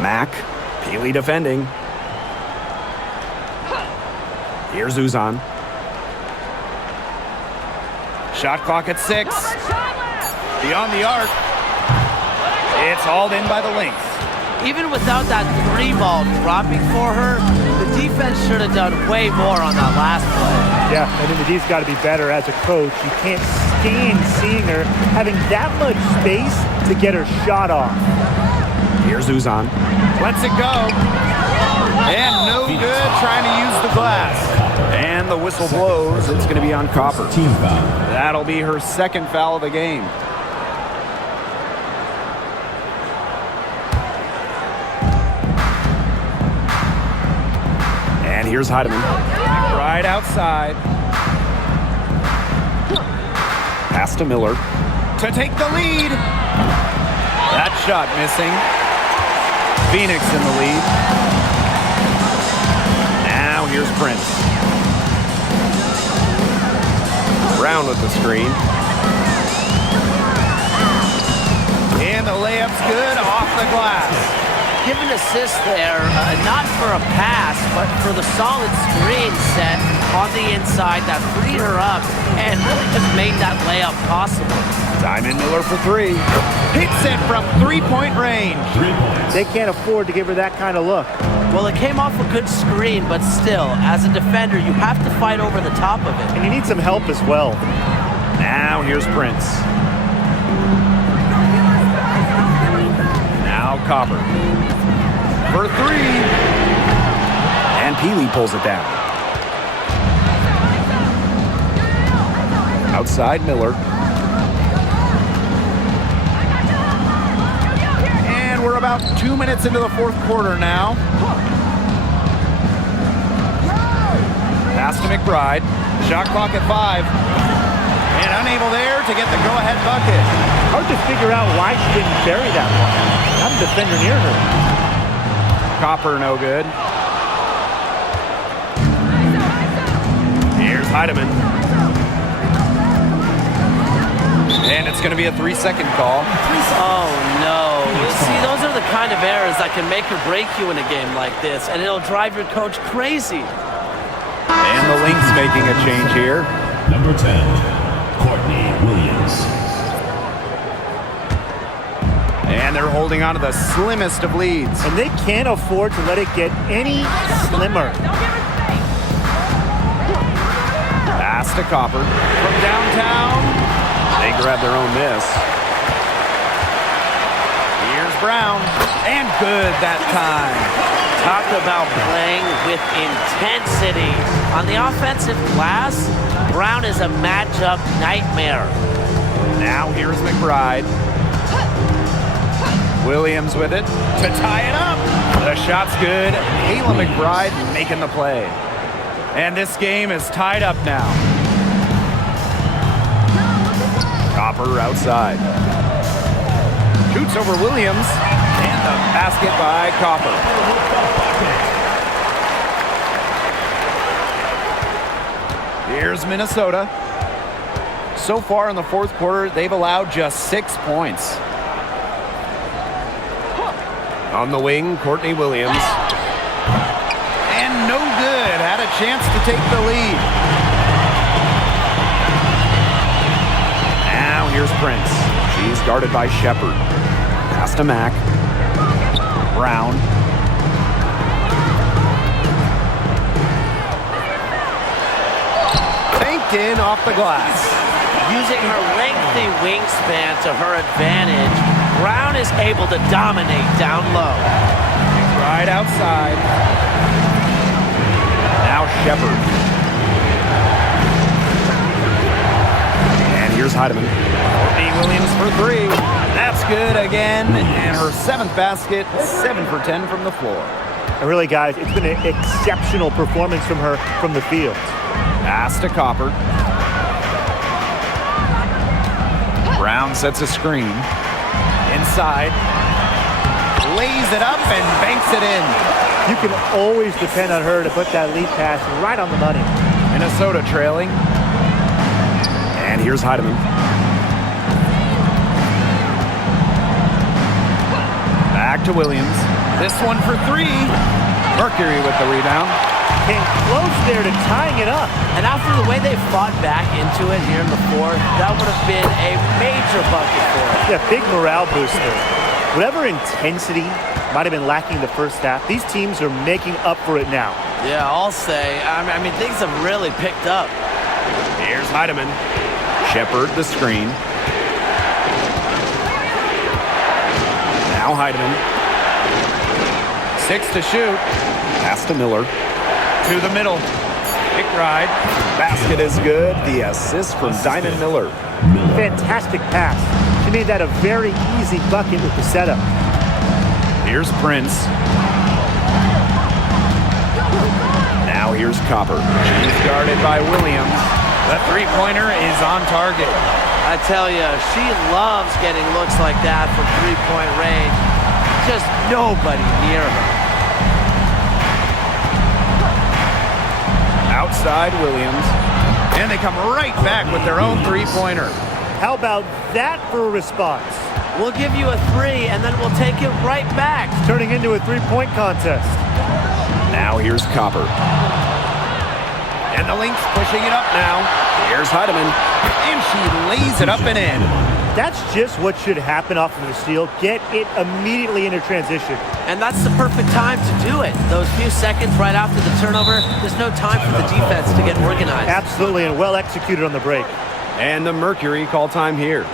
Mack. Peely defending. Here's Uzan. Shot clock at 6. Beyond the arc. It's hauled in by the Lynx. Even without that 3 ball dropping for her, the defense should have done way more on that last play. Yeah, I think the D's got to be better as a coach. You can't stand seeing her having that much space to get her shot off. Here's Uzan. Lets it go. And no good trying to use the glass. And the whistle blows. It's going to be on Copper. Team foul. That'll be her second foul of the game. And here's Heidemann. Right outside. Pass to Miller. To take the lead. That shot missing. Phoenix in the lead. Now here's Prince. Brown with the screen. And the layup's good off the glass. Give an assist there, not for a pass, but for the solid screen set on the inside that freed her up and really just made that layup possible. Diamond Miller for three. Hits it from three-point range. 3 points. They can't afford to give her that kind of look. Well, it came off a good screen, but still, as a defender, you have to fight over the top of it. And you need some help as well. Now here's Prince. Now Copper. For three. And Peely pulls it down. Outside Miller. And we're about 2 minutes into the fourth quarter now. Pass to McBride. Shot clock at 5. And unable there to get the go-ahead bucket. Hard to figure out why she didn't bury that one. Not a defender near her. Copper no good. Here's Heidemann. And it's going to be a 3-second call. Oh, no. See, those are the kind of errors that can make or break you in a game like this, and it'll drive your coach crazy. And the Lynx making a change here. Number 10, Courtney Williams. And they're holding on to the slimmest of leads. And they can't afford to let it get any slimmer. Pass to Copper. From downtown. They grab their own miss. Here's Brown. And good that time. Talk about playing with intensity. On the offensive glass, Brown is a matchup nightmare. Now here's McBride. Williams with it to tie it up. The shot's good. Kayla McBride making the play. And this game is tied up now. Copper outside. Shoots over Williams. And the basket by Copper. Here's Minnesota. So far in the fourth quarter, they've allowed just 6 points. On the wing, Courtney Williams. And no good. Had a chance to take the lead. Now here's Prince. She's guarded by Shepard. Pass to Mack. Brown. Banked in off the glass. Using her lengthy wingspan to her advantage, Brown is able to dominate down low. Right outside. Now Shepard. And here's Heidemann. Courtney Williams for three. That's good again. And her 7th basket, 7 for 10 from the floor. And really, guys, it's been an exceptional performance from her from the field. Pass to Copper. Brown sets a screen. Inside. Lays it up and banks it in. You can always depend on her to put that lead pass right on the money. Minnesota trailing. And here's Heidemann. Back to Williams. This one for three. Mercury with the rebound. Came close there to tying it up. And after the way they fought back into it here in the fourth, that would have been a major bucket for it. Yeah, big morale booster. Whatever intensity might have been lacking the first half, these teams are making up for it now. Yeah, I'll say. I mean, things have really picked up. Here's Heidemann. Shepard the screen. Now Heidemann. 6 to shoot. Pass to Miller. To the middle. McBride. Basket is good. The assist from Diamond Miller. Fantastic pass. She made that a very easy bucket with the setup. Here's Prince. Now here's Copper. She's guarded by Williams. The three-pointer is on target. I tell you, she loves getting looks like that from three-point range. Just nobody near her. Outside Williams. And they come right back with their own three-pointer. How about that for a response? We'll give you a three, and then we'll take it right back. Turning into a three-point contest. Now here's Copper. And the Lynx pushing it up now. Here's Heidemann. And she lays it up and in. That's just what should happen off of the steal. Get it immediately into transition. And that's the perfect time to do it. Those few seconds right after the turnover, there's no time for the defense to get organized. Absolutely, and well executed on the break. And the Mercury call time here.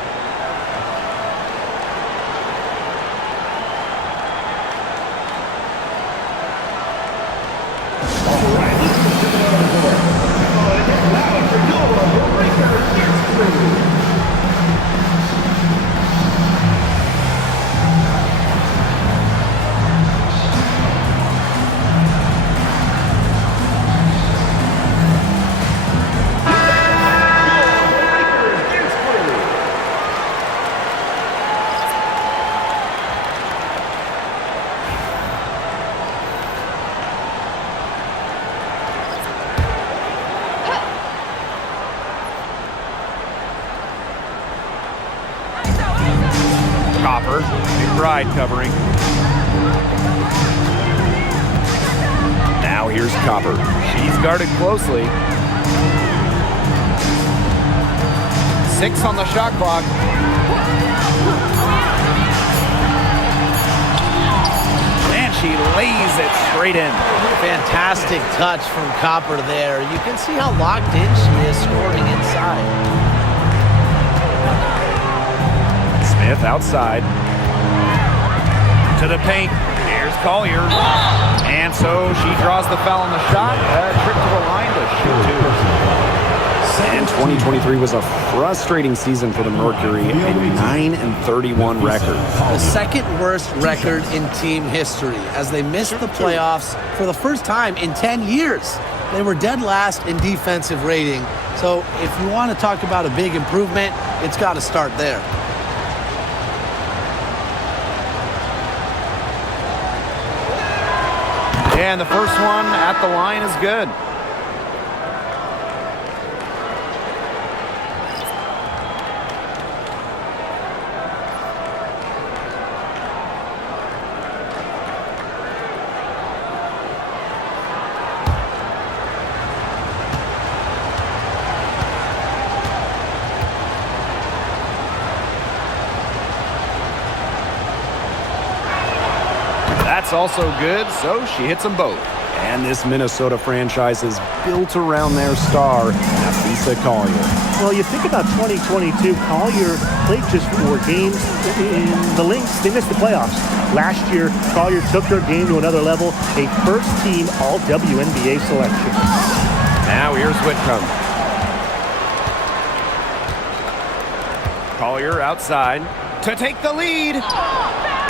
Copper. McBride covering. Now here's Copper. She's guarded closely. 6 on the shot clock. And she lays it straight in. Fantastic touch from Copper there. You can see how locked in she is scoring inside. Smith outside. To the paint. Here's Collier. And so she draws the foul on the shot. Trip to the line to shoot two. And 2023 was a frustrating season for the Mercury, a 9-31 record. The second worst record in team history as they missed the playoffs for the first time in 10 years. They were dead last in defensive rating. So if you want to talk about a big improvement, it's got to start there. And the first one at the line is good. That's also good, so she hits them both. And this Minnesota franchise is built around their star, Nafisa Collier. Well, you think about 2022, Collier played just 4 games. In the Lynx, they missed the playoffs. Last year, Collier took their game to another level, a first-team All-WNBA selection. Now here's Whitcomb. Collier outside to take the lead.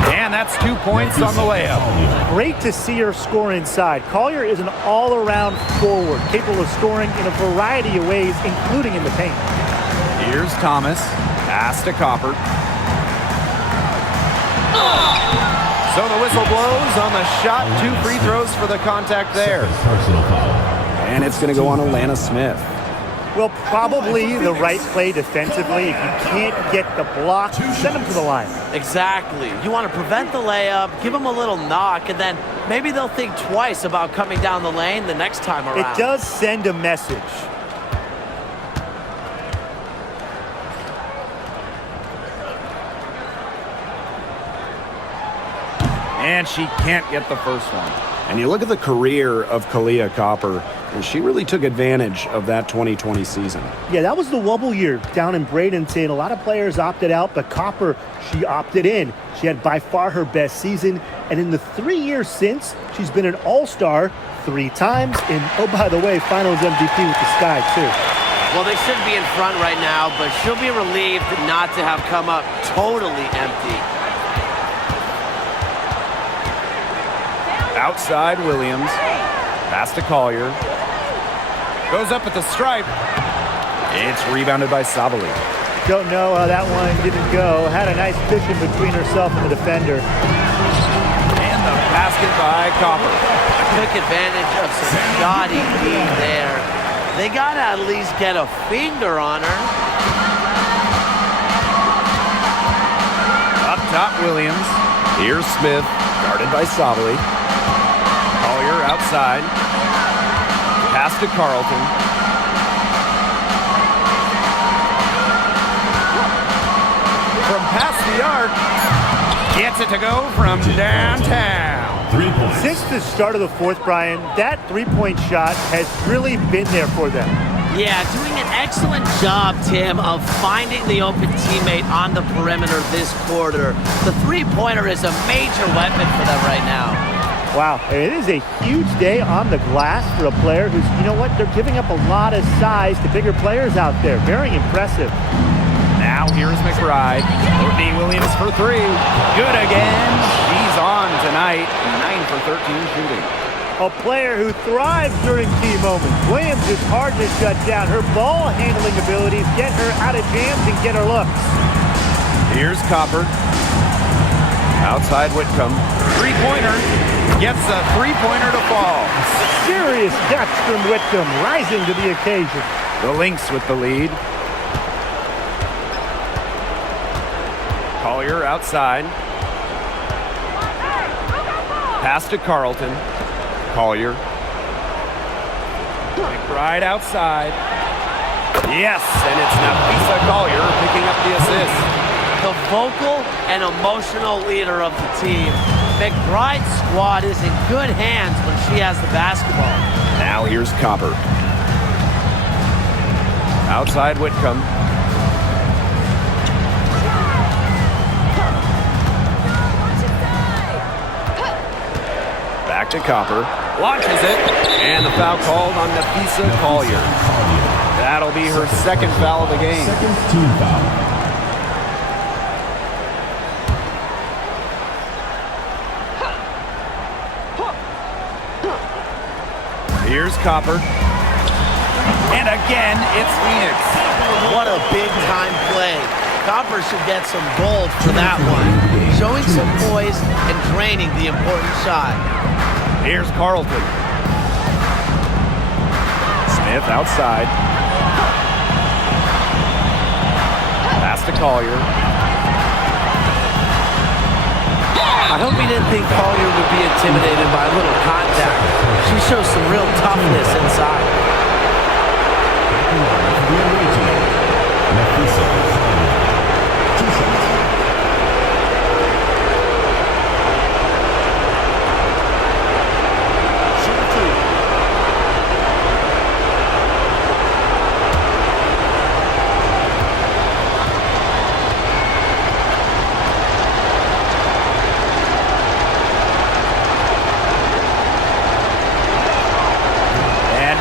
And that's 2 points on the layup. Great to see her score inside. Collier is an all-around forward, capable of scoring in a variety of ways, including in the paint. Here's Thomas. Pass to Copper. So the whistle blows on the shot. 2 free throws for the contact there. And it's going to go on Alana Smith. Well, probably the right play defensively. If you can't get the block, send them to the line. Exactly. You want to prevent the layup, give them a little knock, and then maybe they'll think twice about coming down the lane the next time around. It does send a message. And she can't get the first one. And you look at the career of Kahleah Copper. And she really took advantage of that 2020 season. Yeah, that was the wobble year down in Bradenton. A lot of players opted out, but Copper, she opted in. She had by far her best season. And in the 3 years since, she's been an all-star 3 times. And, oh, by the way, finals MVP with the Sky, too. Well, they should be in front right now, but she'll be relieved not to have come up totally empty. Outside Williams. Pass to Collier. Goes up at the stripe. It's rebounded by Sabali. Don't know how that one didn't go. Had a nice cushion between herself and the defender. And the basket by Copper. Took advantage of some shoddy D there. They got to at least get a finger on her. Up top, Williams. Here's Smith, guarded by Sabali. Collier outside. Pass to Carlton. From past the arc. Gets it to go from downtown. 3 points. Since the start of the fourth, Brian, that three-point shot has really been there for them. Yeah, doing an excellent job, Tim, of finding the open teammate on the perimeter this quarter. The three-pointer is a major weapon for them right now. Wow, it is a huge day on the glass for a player who's, you know what, they're giving up a lot of size to bigger players out there. Very impressive. Now here's McBride. Courtney Williams for 3. Good again. She's on tonight. 9 for 13 shooting. A player who thrives during key moments. Williams is hard to shut down. Her ball handling abilities get her out of jams and get her looks. Here's Copper. Outside Whitcomb. Three-pointer. Gets a three-pointer to fall. Serious depth from Whitcomb, rising to the occasion. The Lynx with the lead. Collier outside. Pass to Carlton. Collier. McBride outside. Yes, and it's Nafisa Collier picking up the assist. The vocal and emotional leader of the team. McBride's squad is in good hands when she has the basketball. Now here's Copper. Outside Whitcomb. Back to Copper. Launches it. And the foul called on Nafisa Collier. That'll be her second foul of the game. Second team foul. Here's Copper. And again, it's Phoenix. What a big-time play. Copper should get some gold for that one. Showing some poise and draining the important shot. Here's Carlton. Smith outside. Pass to Collier. I hope he didn't think Collier would be intimidated by a little contact. She shows some real toughness inside.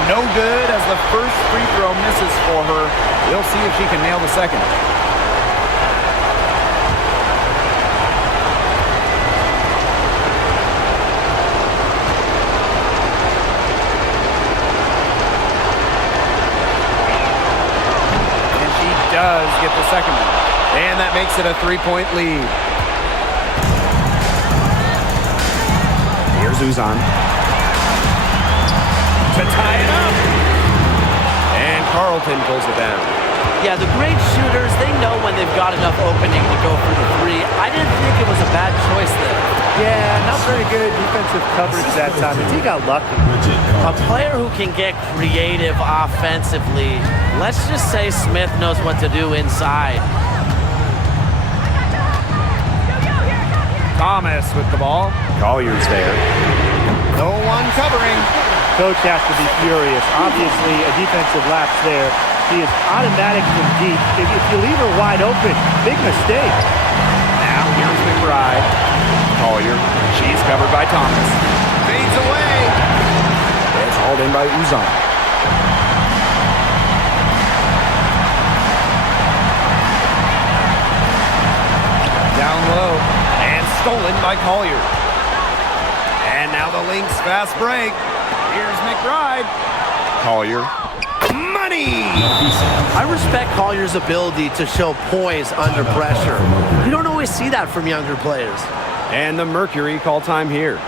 No good as the first free throw misses for her. We'll see if she can nail the second. And she does get the second one. And that makes it a 3-point lead. Here's Uzan. To tie it up. And Carlton pulls it down. Yeah, the great shooters, they know when they've got enough opening to go for the three. I didn't think it was a bad choice there. Yeah, not very good defensive coverage that time. The team got lucky. A player who can get creative offensively. Let's just say Smith knows what to do inside. Thomas with the ball. Collier's there. No one covering. Coach has to be furious. Obviously, a defensive lapse there. She is automatic from deep. If you leave her wide open, big mistake. Now here's McBride. Collier. She's covered by Thomas. Fades away. It's hauled in by Uzan. Down low. And stolen by Collier. And now the Lynx fast break. Here's McBride. Collier. Money! I respect Collier's ability to show poise under pressure. You don't always see that from younger players. And the Mercury call time here.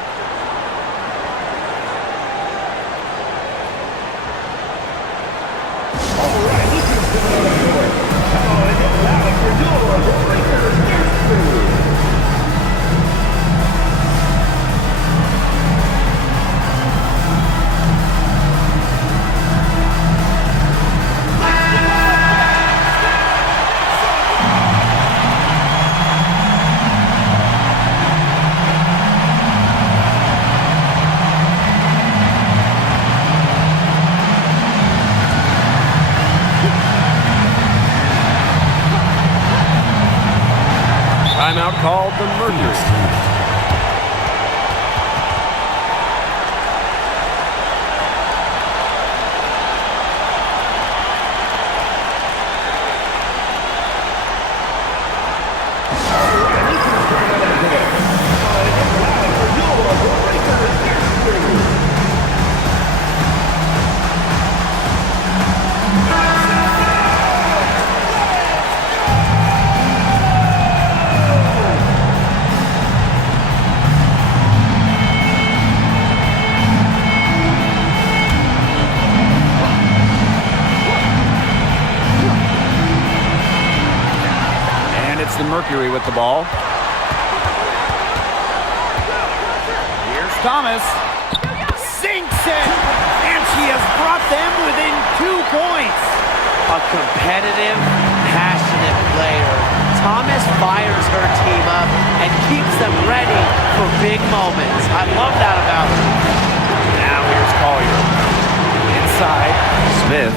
Timeout called the Mercury. The Mercury with the ball. Here's Thomas. Sinks it! And she has brought them within 2 points. A competitive, passionate player. Thomas fires her team up and keeps them ready for big moments. I love that about her. Now here's Collier. Inside. Smith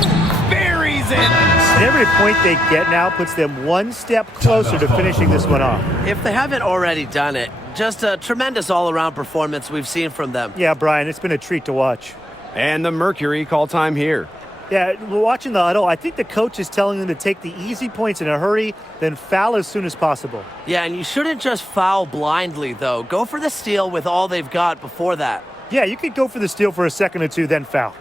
buries it. And every point they get now puts them one step closer to finishing this one off. If they haven't already done it, just a tremendous all-around performance we've seen from them. Yeah, Brian, it's been a treat to watch. And the Mercury call time here. Yeah, watching the huddle, I think the coach is telling them to take the easy points in a hurry, then foul as soon as possible. Yeah, and you shouldn't just foul blindly, though. Go for the steal with all they've got before that. Yeah, you could go for the steal for a second or two, then foul.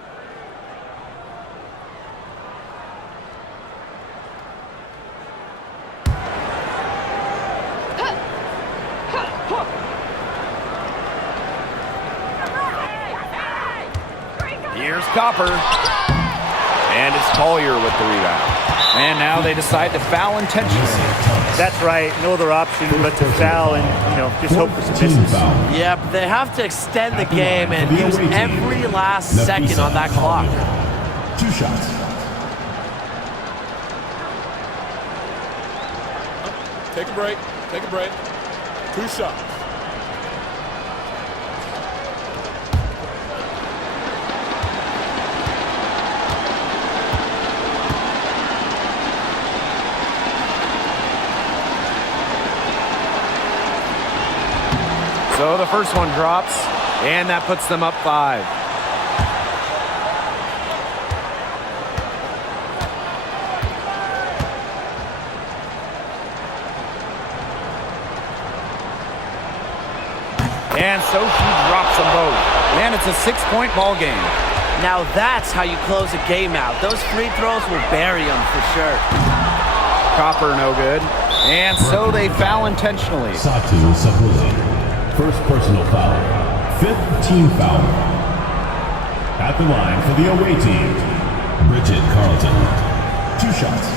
Here's Copper. And it's Collier with the rebound. And now they decide to foul intentionally. That's right. No other option but to foul and, just hope for some misses. Yeah, but they have to extend the game and use every last second on that clock. 2 shots. Take a break. Take a break. 2 shots. So the first one drops, and that puts them up 5. And so she drops them both. And it's a 6-point ball game. Now that's how you close a game out. Those free throws will bury them for sure. Copper no good. And so they foul intentionally. Satu Sabula. First personal foul. 5th team foul. At the line for the away team, Bridget Carlton. 2 shots.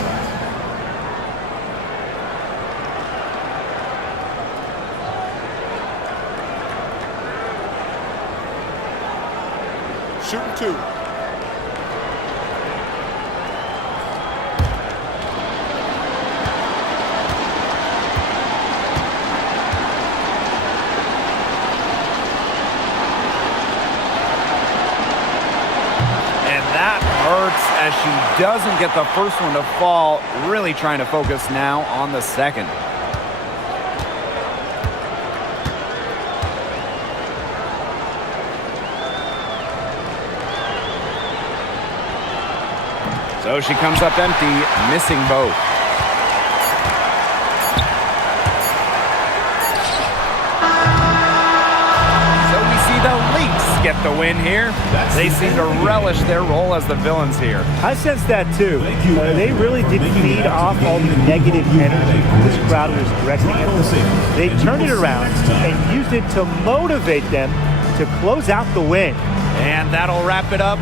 Shooting 2. as she doesn't get the first one to fall. Really trying to focus now on the second. So she comes up empty, missing both. So we see the Lynx get the win here. They seem to relish their role as the villains here. I sense that too. They really did feed off all the negative energy this crowd was directing at them. They turned it around and used it to motivate them to close out the win. And that'll wrap it up